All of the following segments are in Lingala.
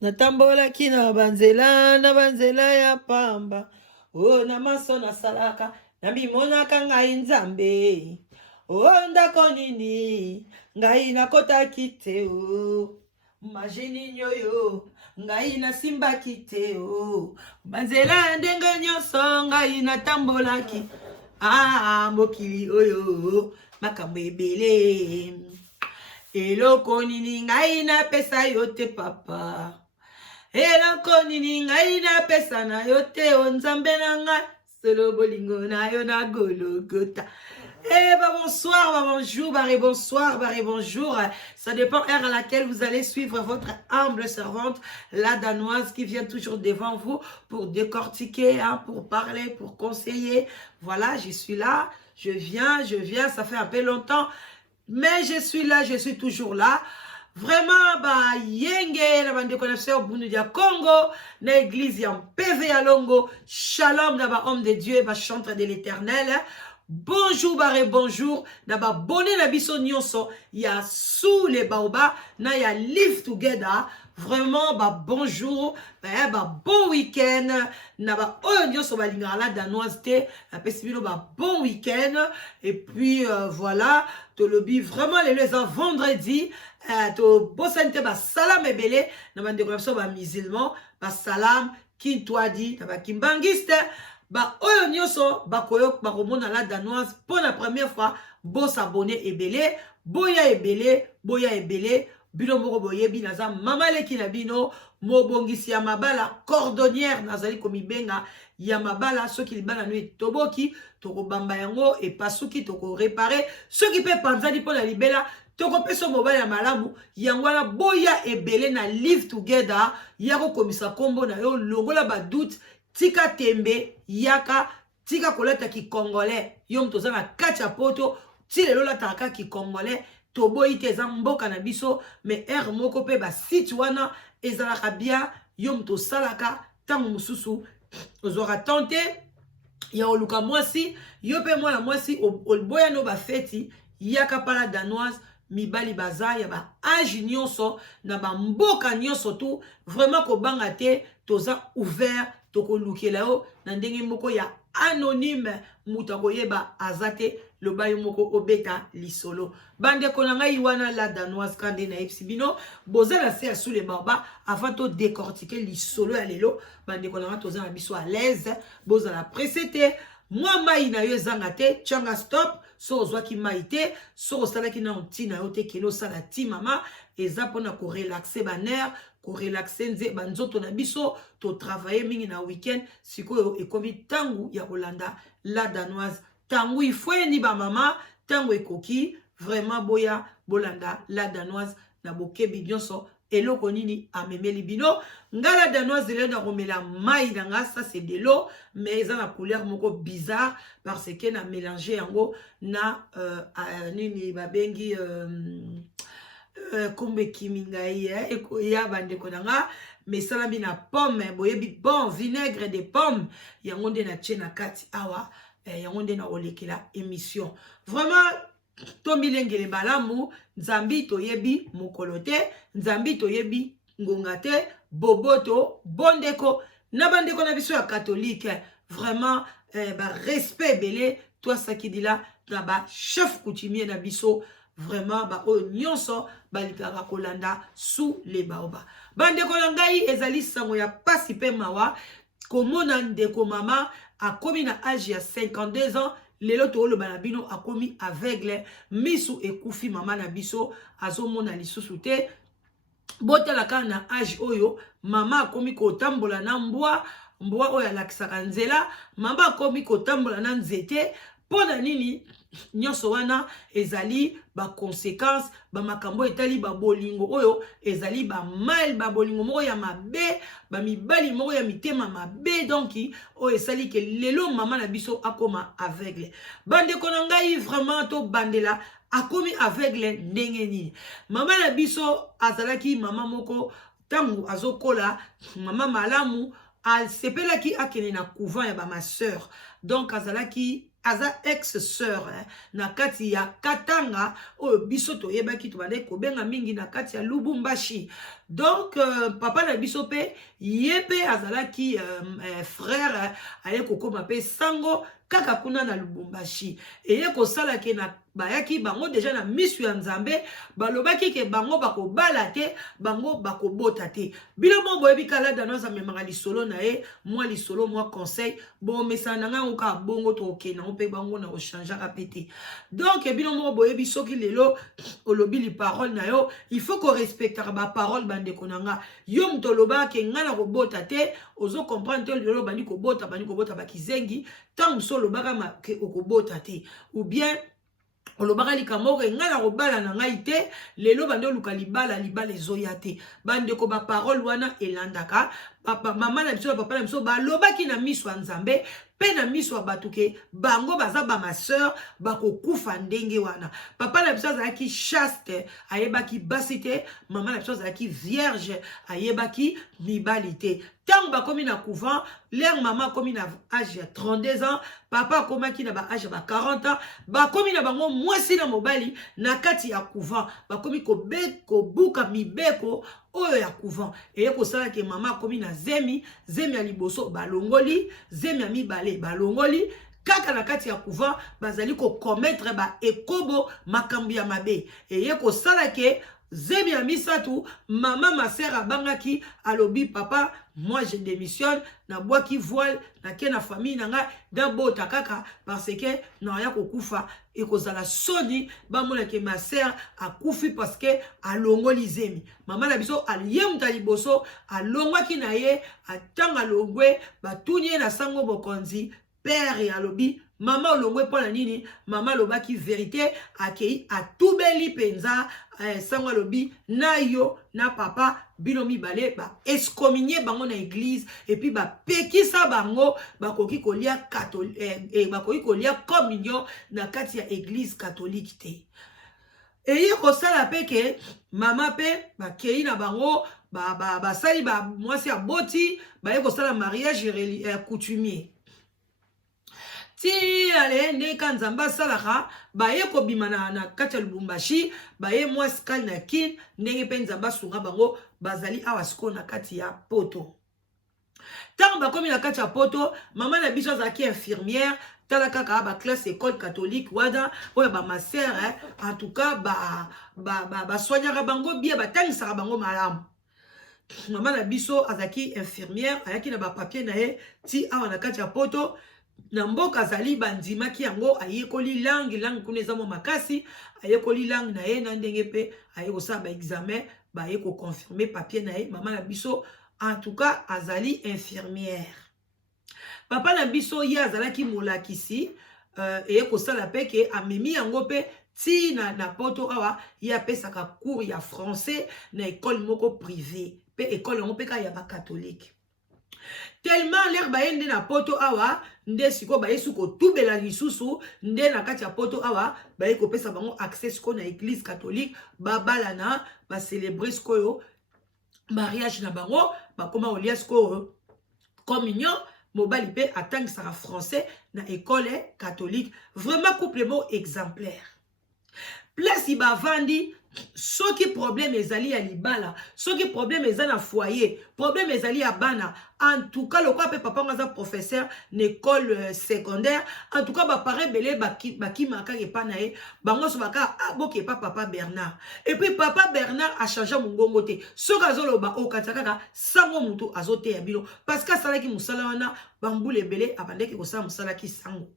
natambolaki na banzela ya pamba. O na maso na salaka, na bimonaka ngai nzambe. O ndako nini, ngai nakotaki te o. Majini nyoyo, ngai nasimbaki te o. Banzela ndenge nyonso, ngai natambolaki. Ah, mokili oyo, makambo ebele. Eloko nini ngai napesa yo te papa. Eloko nini ngai napesa na yo te o nzambe na ngai. Solo bolingo na yo na Golgotha. Eh ben bonsoir, ben bonjour, ben bonsoir, ben bonjour. Ça dépend l'heure à laquelle vous allez suivre votre humble servante, la danoise qui vient toujours devant vous pour décortiquer, hein, pour parler, pour conseiller. Voilà, je suis là, je viens, ça fait un peu longtemps. Mais je suis là, je suis toujours là. Vraiment, bah, yenge, la bande de connaisseurs, Bounu dia Congo, na église, en PV à Longo, shalom, na ba homme de Dieu, ba chantre de l'éternel. Bonjour, baré, bonjour, na ba bonne na biso nyonso, ya sous les baobas, na ya live together. Vraiment, bah, bonjour, bah, bon week-end, na ba oyo nyonso ba lingala danoise te, la pesibilo ba bon week-end, et puis voilà, to lobby vraiment les vendredi, to bosante ba salam ebele, na ba ndeko ba musulman, ba salam, qui toi dit, na ba kimbangiste, ba oyo nyonso ba koyo ba komona la danoise pour la première fois, bo s'abonner ebele, boya ebele, bino moko boyebi naza mama leki na bino mobongisi ya mabala cordonnière nazali komibenga ya mabala soki libala no toboki toko bamba yango e pasuki toko réparer soki pe panzali pona libela toko peso mobala ya malamu yango na boya ebele na live together yako komisa kombo na yo longola ba doute tika tembe yaka tika kolata ki congolais yo mtoza na kati ya poto ti lelo la taka ki congolais tobo ite za mboka na biso mais er moko pe ba site wana ezalaka bien yo mto salaka tango mususu ozora tenter ya oluka mwasi yo pe mwana mwasi boya no ba feti yaka pala danoise mibali baza ya ba âge nyonso na ba mboka nyonso tu vraiment ko banga te toza ouvert toko lukela yo na ndenge moko ya anonyme muta koyeba azate lobayo moko obeta lisolo bande konanga iwana la danoise kande na epsibino boza na se sous les barba avant to décortiquer lisolo ya lelo bande konanga toza na biso à l'aise boza la précédé moi mai na yo zanga te changa stop so ozwaki mai te so osalaki na ntina yo te kelo sala ti mama eza pona ko relaxer ba nerf ko relaxer nze banzoto na biso to travailler mingi na week-end sikoyo ekomi tangu ya kolanda la danoise tangu ifwe ni ba mama tangu ekoki vraiment boya bolanda la danoise na bokebi nyonso eloko nini amemeli bino ngala danoise le na komela mai nanga ça c'est de l'eau mais eza na couleur moko bizarre parce que na mélanger yango na nini babengi kombe kimingai ya bande konanga mais salami na pomme boyebi bon vinaigre de pomme yango nde na tche na kati awa yango nde na olekela émission vraiment tomilengele balamu nzambi toyebi mokolo te nzambi toyebi ngonga te boboto bondeko na bandeko na biso ya catholique vraiment ba respect belé toi sakidila na ba chef coutumier na biso vraiment ba o nyonso balikaka kolanda sous les baobas bandeko na ngai ezali sango ya pasi pe mawa komona ndeko mama akomi na âge ya 52 ans lelo to oloba na bino akomi aveugle misu ekufi mama na biso azomona lisusu te botalaka na âge oyo mama akomi kotambola na mbwa oyo alakisaka nzela mama akomi kotambola na nzete pona nini nyonso wana ezali ba conséquences ba makambo etali ba bolingo oyo ezali ba mal ba bolingo moko ya mabe ba mibali moko ya mitema mabe donc oyo esali ke lelo mama na biso akoma aveugle bande kona ngai vraiment to bandela akomi aveugle ndenge nini mama na biso azalaki mama moko tangu azokola mama malamu asepelaki akene na couvent ya ba ma sœur donc azalaki aza ex-sœur na kati ya Katanga oyo biso toyebaki to bale kobenga mingi na kati ya Lubumbashi Donc papa na biso pe yepe azalaki frère aye kokoma pe sango kaka kuna na Lubumbashi eye kosala ke na bayaki bango déjà na misu ya Nzambe balobaki ke bango bakobala te bango bakobota te bilo mo boyebi kala dano za memanga lisolo na ye moi lisolo moi conseil bon mesana nga uka bongo to okena pe bango na changer apete donc bilo mo boyebi soki lelo olobi li parole na yo il faut qu'on respecte ba parole bande konanga yo mtoloba ke nga na kobota te ozo comprendre te lelo bandi kobota bakizengi tant solo baka ma ke okobota te ou bien olobaka likambo ke nga na kobala na ngai te lelo bande luka libala ezoya te bande ko ba parole wana elandaka papa mama na biso papa na biso balobaki na miso ya Nzambe pe na miso ya bato ke bango baza ba ma sœur bakokufa ndenge wana papa na biso azalaki chaste ayebaki basi te mama na biso azalaki vierge ayebaki mibali te tant bakomi na couvent leur maman komi na âge ya 32 ans papa komaki na ba âge ya 40 ans bakomi na bango mwasi na mobali na kati ya couvent bakomi kobuka mibeko oyo ya couvent eye kosala ke mama komi na zemi ya liboso balongoli zemi ya mibale balongoli kaka na kati ya couvent bazali ko commettre ba ekobo makambi ya mabe eye kosala ke zemi ya misatu mama ma sœur abangaki alobi papa moi je démissionne na boaki voile na ke na famille nanga da bota kaka parce que na ya kokufa e kozala soni ba mona ke ma sœur akufi parce que alongoli zemi mama na biso aliyemta liboso alongwaki na ye atanga longwe batuni na sango bokonzi père ya lobi mama olongwe pona nini mama lobaki vérité akei atubeli penza sango lobi na yo na papa bino mibale ba excommunier bango na église et puis ba pekisa bango bakoki kolia catholique bakoki kolia communion na kati ya église catholique te eye kosala pe ke mama pe bakei na bango basali ba mwasi ya boti baye kosala mariage coutumier ti ale nde ka Nzambe asalaka baye kobima na kati ya Lubumbashi baye mwasi kali na kin ndenge mpe Nzambe asunga bango bazali awa siko na kati ya poto ntango bakomi na kati ya poto mama na biso azalaki infirmière tala kaka ba classe école catholique wada oya ba ma sœur en tout cas ba soignaka bango bien batangisaka bango malamu mama na biso azalaki infirmière ayaki na ba papier na ye ti awa na kati ya poto na mboka azali bandimaki yango ayekoli langue kuna eza mo makasi ayekoli langue na ye na ndenge pe aye kosala ba examen baye ko confirmer papier na ye mama na biso en tout cas azali infirmière papa na biso ye azalaki molakisi eye kosala pe ke amemi yango pe ti na poto awa ye apesaka cours ya français na école moko privée pe école yango pe ka ya ba catholique tellement l'air baye nde na poto awa nde siko baye suko tubela lisusu nde na kati ya poto awa baye kopesa bango accès siko na église catholique babalana ba célébrer siko mariage na bango bakoma olia siko communion mobali pe atangisaka français na école catholique vraiment couple mo exemplaire place iba vandi soki problème ezali ya libala soki problème eza na foyer problème ezali ya bana en tout cas lokwa pe papa ngaza professeur na école secondaire en tout cas ba parents belé bakimaka epa na ye bango so baka boke pa papa Bernard et puis papa Bernard a changé mongongo te soki azoloba okatsa kaka sango mutu azote ya bilo parce que asalaki musala wana bambule belé abandeki kosala musala ki sango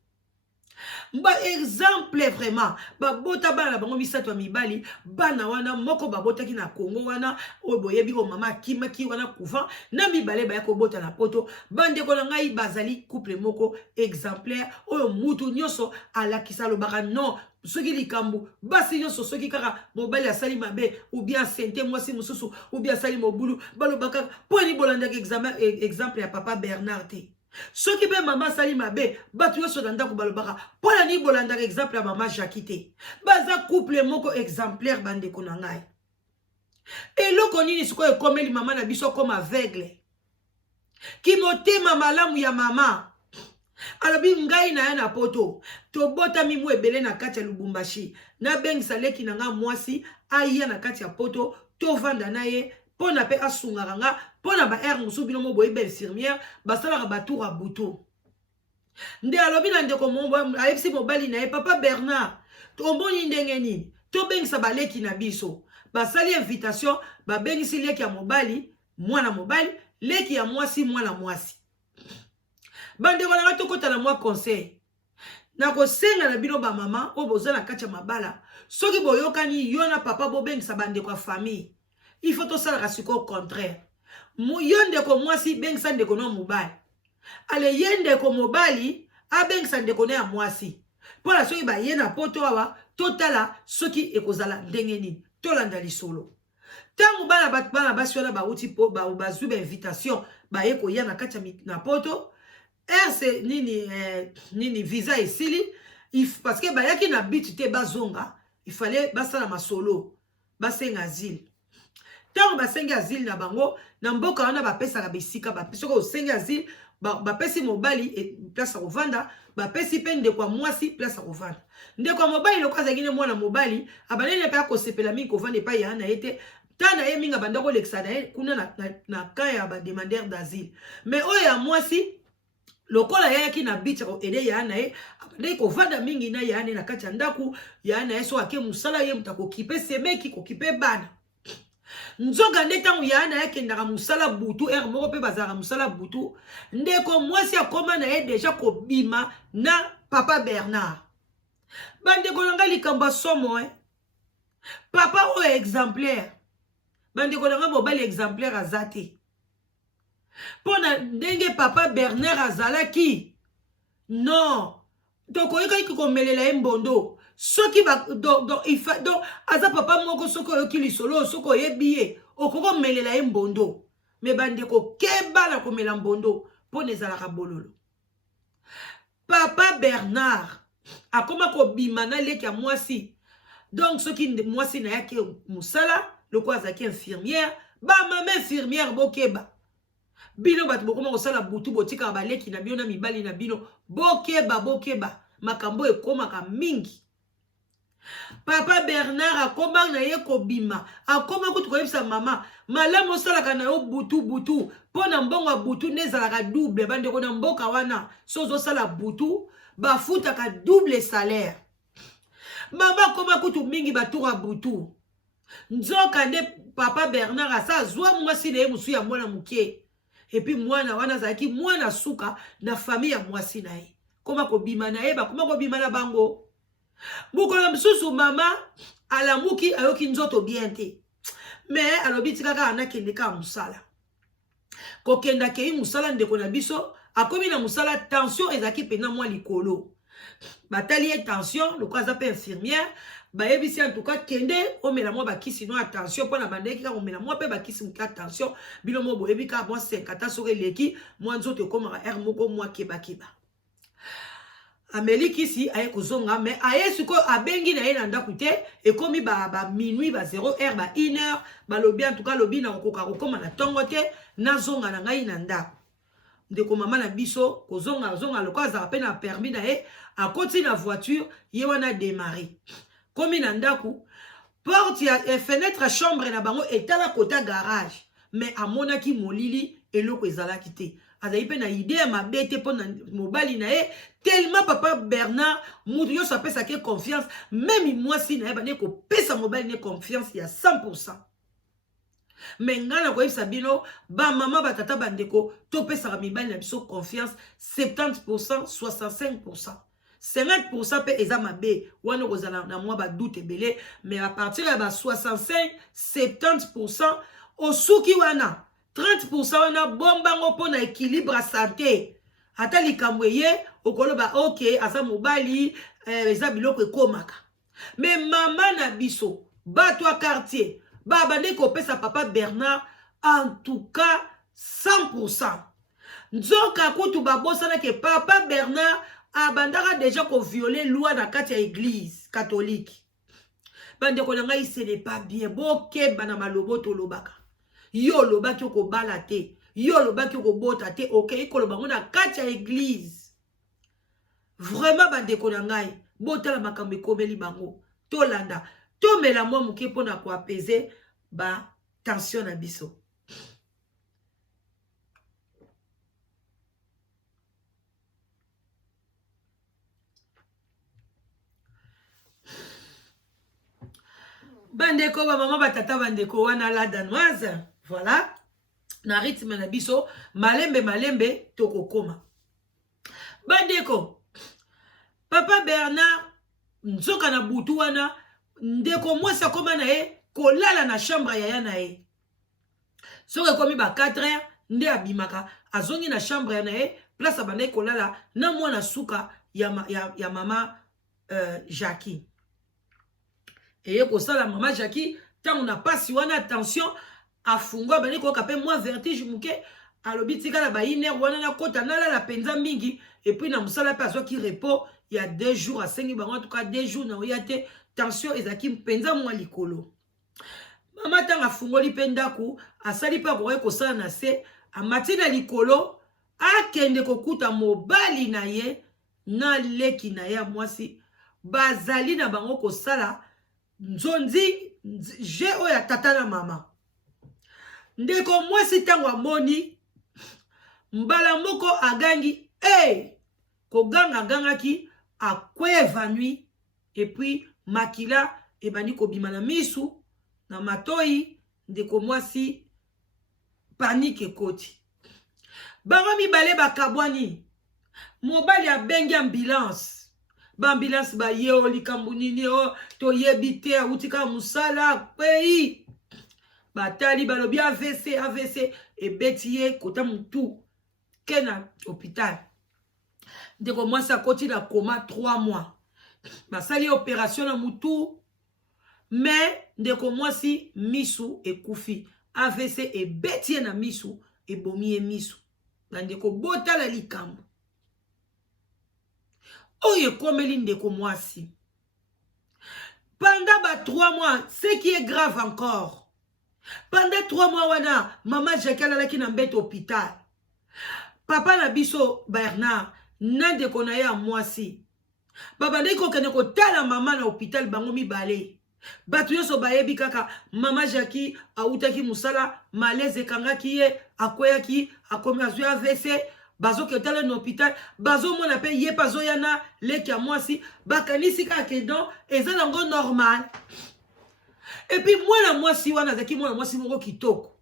ba exemple vraiment babota bana bango misato ya mibali bana wana moko babotaki na Congo wana oyo boyebi ko mama kimaki wana couvent na mibale ba yakobota na poto bande ko ngai bazali couple moko exemplaire oyo mutu nyoso alakisa lobaka non soki likambu basi nyoso soki kaka mobali asali mabe ou bien sente mwasi mususu ou bien asali mobulu balobaka poni bolanda exemple ya papa Bernard te soki be mama sali mabe batu yoso na ndako balobaka pona ni bolanda exemple ya mama Jackie te baza couple moko exemplaire bande ko na ngai eloko nini sikoyo ekomeli mama na biso comme aveugle ki motema malamu ya mama alobi ngai na ya na poto tobota mimu ebele na kati ya Lubumbashi na bengisa leki na nga mwasi aya na kati ya poto tovanda na ye pona pe asungaka pona ba air musu bino mo boye infirmière basala ba tour à bouton nde alobi na ndeko mo ayebisi mobali na ye papa Bernard tomboni ndenge nini to bengisa baleki na biso basali invitation ba bengisi leki ya mobali mwana mobali leki ya mwasi mwana mwasi bandeko na tokota na mwa conseil na kosenga na bino ba mama o boza na kati ya mabala soki boyokani yo na papa bobengisa bandeko ya famille il faut tosalaka sikoyo contraire yo ndeko mwasi bengisa ndeko no mobali ale ye ndeko mobali abengisa ndeko no ya mwasi mpona soki baye na poto awa totala soki ekozala ndenge nini tolanda lisolo ntango bana basi wana bauti po bazwi bainvitation baye koya na kati na poto erse nini visa esili parce que bayaki na biti te bazonga il fallait basala masolo basenga asile ntango basengi asile na bango na mboka wana bapesaka bisika soki osengi asile bapesi mobali place ya kovanda bapesi mpe ndeko ya mwasi place ya kovanda ndeko ya mobali loko azalaki ne mwana mobali abanene mpe akosepela mingi kovanda epai ya na ye te ta na ye mingi abanda kolekisa na ye kuna na ka ya bademandeur d'asile mais oyo ya mwasi lokola yayaki na biti ede ya na ye abandaki kovanda mingi na ya ne na kati ya ndako ya na ye so ake musala ye muta kokipe semeki kokipe bana nzoka nde ntango ya na ye akendaka musala butu ere moko mpe bazalaka musala butu ndeko mwasi akoma na ye deja kobima na papa Bernard bandeko nanga likambo ya somo papa oyo exemplaire bandeko nanga mobali exemplaire aza te mpona ndenge papa Bernard azalaki non tokoyokaki komelela ye mbondo soki aza papa moko soki oyoki lisolo soki oyebi ye okokomelela ye mbondo me bandeko keba na komela mbondo mpona ezalaka bololo papa Bernard akoma kobima na leki ya mwasi donc soki mwasi na yaki musala loko azalaki infirmière bamama infirmière bokeba bino bato bokoma kosala butu botikaka baleki na bino na mibali na bino bokeba makambo ekomaka mingi papa Bernard akoma na ye kobima akoma kutu koyebisa mama malamu osalaka na yo butu mpona mbongo ya butu nde ezalaka double bandeko na mboka wana so ozosala butu bafutaka double salaire mama akoma kutu mingi batour ya butu nzoka nde papa Bernard asa azwa mwasi na ye mosu ya mwana moke epi mwana wana azalaki mwana suka na famille ya mwasi na ye koma kobima na ye bakoma kobima na bango mokolo mosusu mama alamuki ayoki nzoto bien te mais alobi tikaka anakende kaka musala kokenda kei musala ndeko na biso akomi na musala tension ezalaki pena mwa likolo batali ye tension loko aza mpe infirmière bayebisi en tout cas kende omela mwa bakisi no attention mpona bandeki kaka omela mwa mpe bakisi moke attention bino mo boyebi kaka mwa 50 soki eleki mwa nzoto ekomaka aire moko mwa kebakeba ameli kisi aye kozonga mais aye sikoyo abengi na ye na ndako te ekomi ba minuit ba 0 heure ba 1 heure balobi en tout cas lobi na kokoka kokoma na ntongo te nazonga na ngai na ndako ndeko mama na biso kozonga loko azala mpe na permis na ye akoti na voiture ye wana démarrer komi na ndako porte ya fenêtre ya chambre na bango etala kota garage mais amonaki molili eloko ezalaki te azali mpe na ide ya mabe te mpo na mobali na ye tellement papa Bernard mutu nyonso apesaki confiance meme mwasi na ye bande kopesa mobali ne confiance ya 100%. me ngai na koyebisa bino bamama batata bandeko topesaka mibali na biso confiance 70%, 65%. 50% mpe eza mabe wana kozala na mwa badoute ebele mais à partir ya ba 65-70% osuki wana 30% wana bombango mpo na équilibre ya santé ata likambo eye okoloba ok aza mobali eza biloko ekomaka mais mama na biso bato ya quartier babandi kopesa papa Bernard en tout cas 100%. Nzoka kutu babosana ke papa Bernard abandaka déjà ko violer loi na kati ya église catholique. Bande ko nanga ce n'est pas bien. Boke bana malobo to lobaka. Yo lobaki ko balate. Yo lobaki ko bota te OK ko lobango na kati ya église. Vraiment bande ko nanga bota la makambe komeli bango. To landa. To mela mwa muke pona ko apaiser ba tension na biso. Bandeko ba mama batata bandeko wana la danoise, voilà. Na rythme na biso malembe tokokoma. Bandeko Papa Bernard nzoka na butu wana ndeko mwasa koma na ye kolala na chambre ya na ye. Soki komi ba 4 heures nde abimaka azongi na chambre na ye place abandai kolala na mwana suka ya mama Jackie. Eye kosala mama Jackie tango na pasi wana attention afungwa bani ko kapé moi vertige muke alobi tika la ba iner wana na kota na la penza mingi et puis na musala pa zo ki repos il y a 2 jours à 5 bango en tout cas 2 jours na oyate tension ezaki penza moi likolo. Mama tanga fungoli pendaku asali pa ko sala na se amati na likolo akende kokuta mobali na ye na leki na ya mwasi bazali na bango ko sala nzonzi je oya tata na mama. Ndeko mwasi tango amoni mbala moko agangi koganga ki akwe evanui et puis makila ebani kobima na misu na matoi. Ndeko mwasi panique ekoti bango mibale bakabwani mobali abengi ambulance ambulance ba yeo likambo nini to yebite autika musala pays batali balobi AVC ebetiye kota mutu kena hôpital. Ndeko mwasi akoti na coma 3 mois basali opération na mutu mais ndeko mwasi misu ekufi AVC ebetiye na misu ebomiye misu na ndeko botala likambo oye komeli ndeko mwasi pendant 3 mois. Ce qui est grave encore, pendant 3 mois wana mama Jackie alalaki na mbete hôpital. Papa na biso Bernard na ndeko na ya mwasi baba ndeko kene ko tala mama na hôpital bango mibale. Batu yoso bayebi kaka mama Jackie autaki musala malaise kangaki ye akweyaki akomi azwi AVC bazo ketala na hôpital bazo mona pe ye pazo yana leki ya mwasi bakanisi kaka don eza nango normal. Et puis mwana mwasi wana zaki mwana mwasi moko kitoko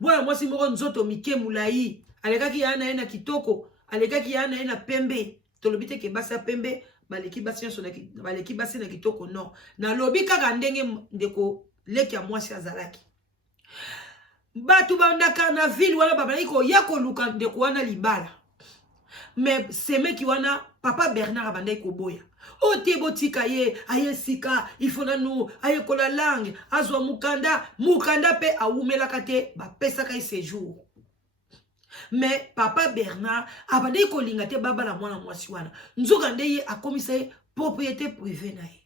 mwana mwasi moko nzoto mike mulai alekaki yana ena kitoko alekaki yana ena pembe tolobite ke basa pembe baleki basi nso na baleki basi na kitoko non na lobi kaka ndenge ndeko leki ya mwasi azalaki. Batu bandaka na ville wana babali ko yako luka ndeko wana libala mais semeki wana papa Bernard abandai ko boya ote botika ye aye sika ifona nu aye kola langue azwa mukanda pe awumelaka te bapesaka ye séjour. Mais papa Bernard abandai ko linga te baba la mwana mwasi wana nzoka nde ye akomisa ye propriété privée na ye.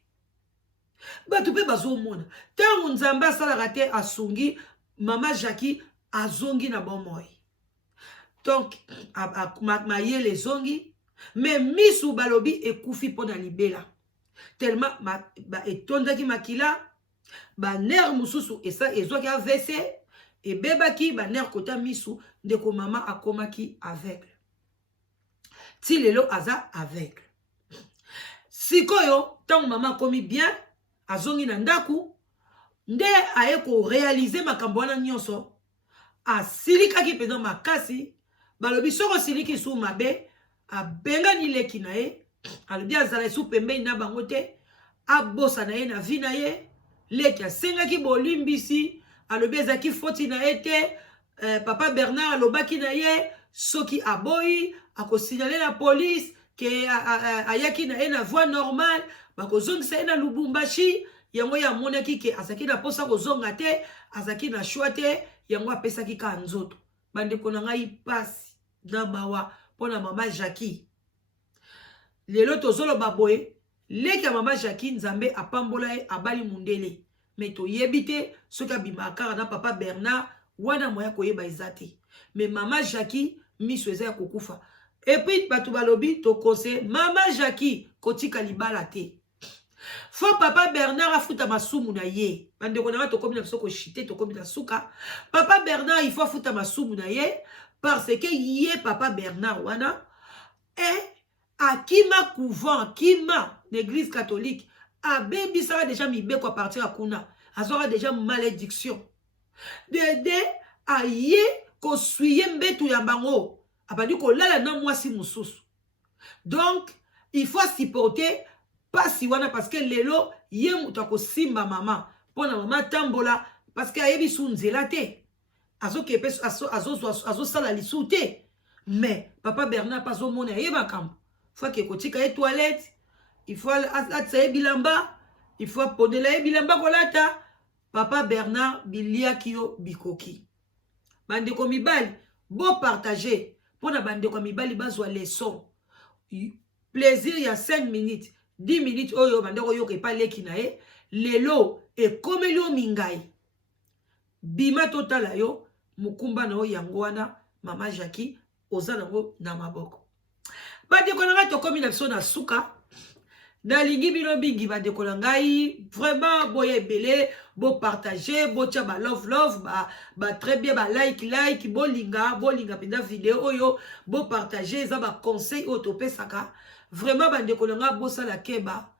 Batu pe bazomona tango nzambe asalaka te asungi mama Jackie azongi na bomoi. Donc mayele zongi mais misu balobi ekufi pona libela tellement etondaki makila ba nerf mususu esa ezwaki AVC ebebaki ba nerf kota misu ndeko mama akomaki aveugle ti lelo aza aveugle. Sikoyo tango mama komi bien azongi na ndaku nde aye ko réaliser makambo wana nyonso asilikaki peza makasi balobi soko siliki su mabe abenga ni leki na ye alobi azala su pembeni na bango te abosa na ye na vi na ye leki asengaki bolimbisi alobi ezaki foti na ye te. Papa Bernard alobaki na ye soki aboyi akosignale na police ke ayaki na ye na voie normale bakozongisa ye na Lubumbashi yango ya monaki ke azaki na posa kozonga te azaki na choix te yango apesaki ka nzoto. Bandeko na ngai pasi na bawa pona mama Jackie lelo tozolo baboye leki ya mama Jackie nzambe apambola ye abali mundele mais toyebi te soki abimaka na papa Bernard wana moya koyeba ezate mais mama Jackie miso eza ya kokufa. Et puis batu balobi to conseil mama Jackie kotika libala te Faut papa Bernard afuta masumu na ye. Bande konanga to komi na biso ko chité to komi na suka. Papa Bernard il faut afuta masumu na ye parce que ye papa Bernard wana akima couvent, kima l'église catholique. Abebi ça déjà mibeko à partir à kuna. Azora déjà malédiction. Dede aye ko suye mbetu ya bango. Abandi ko lala na mwasi mususu. Donc il faut supporter pas si wana parce que lelo ye muta ko simba mama pona mama tambola parce que ayebi sunzela te azo kepe azo sala lisute mais papa Bernard pas au mona yeba kam faut que kotika e toilette il faut atsa bilamba il faut podela bilamba kolata papa Bernard bilia kio bikoki bande ko mibali bo partager pona bande ko mibali bazwa leçon plaisir il y a 5 minutes 10 minutes oyo bandeko yo kepa leki na e lelo e komeli o mingai bima totala yo mukumba na o yango wana mama Jackie oza nango na maboko bandeko na to komi na biso na suka na lingi bino bingi bandeko na ngai vraiment boye belé bo partager bo tia ba love ba très bien ba like bo linga penda vidéo oyo bo partager za ba conseil o to pesaka. Vraiment bandeko nanga bosa la keba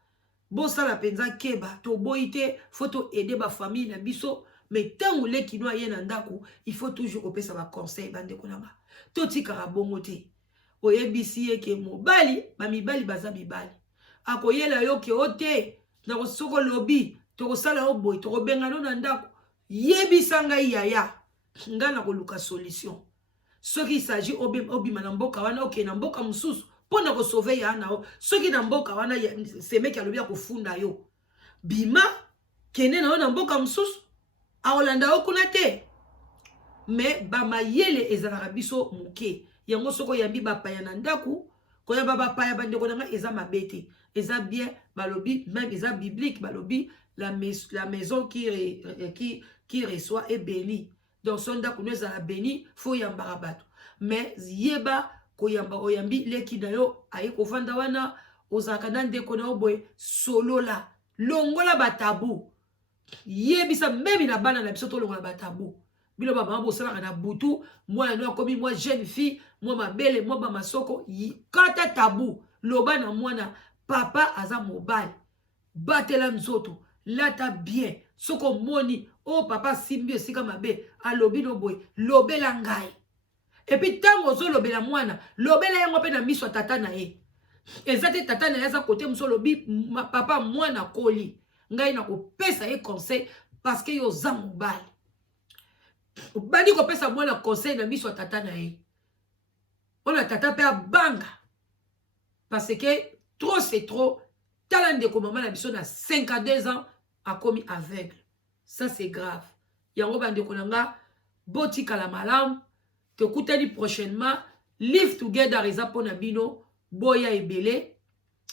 bosa la penza keba to boite faut aider ba famille na biso mais tant le ki no yena ndako il faut toujours opesa ba conseil bandeko nanga to tika bongo te oyebisi ke mobali ba mibali baza mibali akoyela yo ke ote na kosoko lobi to kosala o boy to kobenga no na ndako yebisa ngai yaya ngana ko luka solution ce qui s'agit obima na mboka wana oke na mboka mususu pona ko sauver ya nao soki na mboka wana seme ki alobia kufunda yo bima kene na mboka mususu aolanda okuna te mais ba mayele ezala biso muke yango soko yambi ba paya na ndaku ko ya ba paya bandeko nanga eza mabete eza bien balobi même eza biblique balobi la maison qui reçoit est bénie donc son ndaku no ezala béni faut yamba bato mais yeba koyamba oyambi leki na yo aye kovanda wana ozaka na ndeko na oboye solola longola batabu yebisa memi na bana na biso to longola batabu bilo ba mama bosala na butu moi no akomi moi jeune fille moi mabele moi ba masoko kata tabu loba na mwana papa aza mobile batela nzoto lata bien soko moni o papa simbi esika mabe alobi no boye lobela ngai. Et puis tango zo lobela mwana lobela yango pe na miso tata na ye ezate tata na yaza côté muso lobi papa mwana koli ngai na ko pesa ye conseil parce que yo za mobali bandi ko pesa mwana conseil na miso tata na ye ona tata pe banga parce que trop c'est trop talande ko mama na biso na 52 ans a commis aveugle ça c'est grave yango bandi ko nanga botika la malamu te kutani prochainement live together eza pona bino boya ebele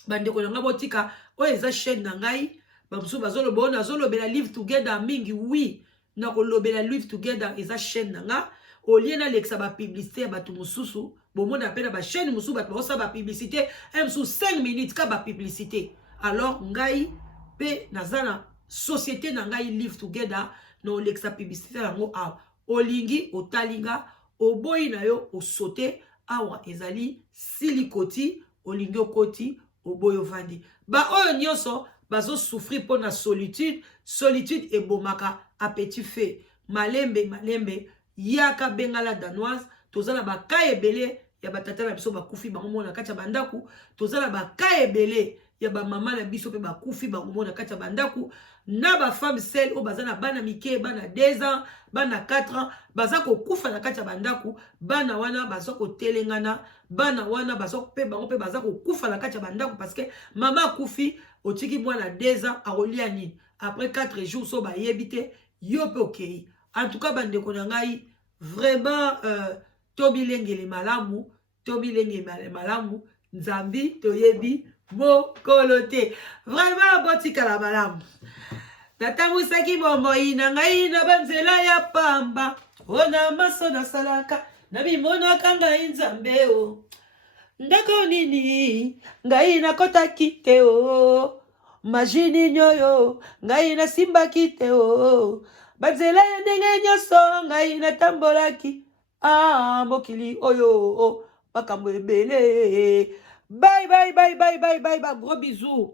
bandeko nanga botika o eza chaîne na ngai bamusu bazoloba ona zolobela live together mingi oui na kolobela live together eza chaîne nanga oliena lexa ba publicité ya batu mususu bomona pena ba chaîne mususu batu bosa ba publicité sous 5 minutes ka ba publicité alors ngai pe nazana société na ngai live together no lexa publicité yango awa olingi otalinga oboyi na yo osote awa ezali silikoti olingi okoti oboyo vandi ba oyo nyonso bazo souffrir pour na solitude ebomaka à petit feu malembe yaka bengala danoise tozala ba ka ebele ya batata na biso bakufi bango mona kati ya bandaku tozala ba ka ebele ya ba mama na biso pe bakufi bango mona kati ya bandaku na ba femme seule o bazana bana mike bana 2 ans bana 4 ans baza ko kufa na kati ya bandaku bana wana baza ko telengana bana wana baza pe bango pe baza ko kufa na kati ya bandaku parce que mama kufi otiki mwana 2 ans akolia nini après 4 jours so ba yebite yo pe okei en tout cas bande ko ngai vraiment tobilengele malamu nzambi toyebi mokolote vraiment botika la malamu natambusaki bomoi na ngai na banzela ya pamba ona maso na salaka na bimonaka ngai nzambe o ndako nini ngai nakotaki te o majini nyoyo ngai nasimbaki te o banzela ya ndenge nyonso ngai natambolaki mokili oyo makambo ebele bye bye bye bye bye bye bye gros bisous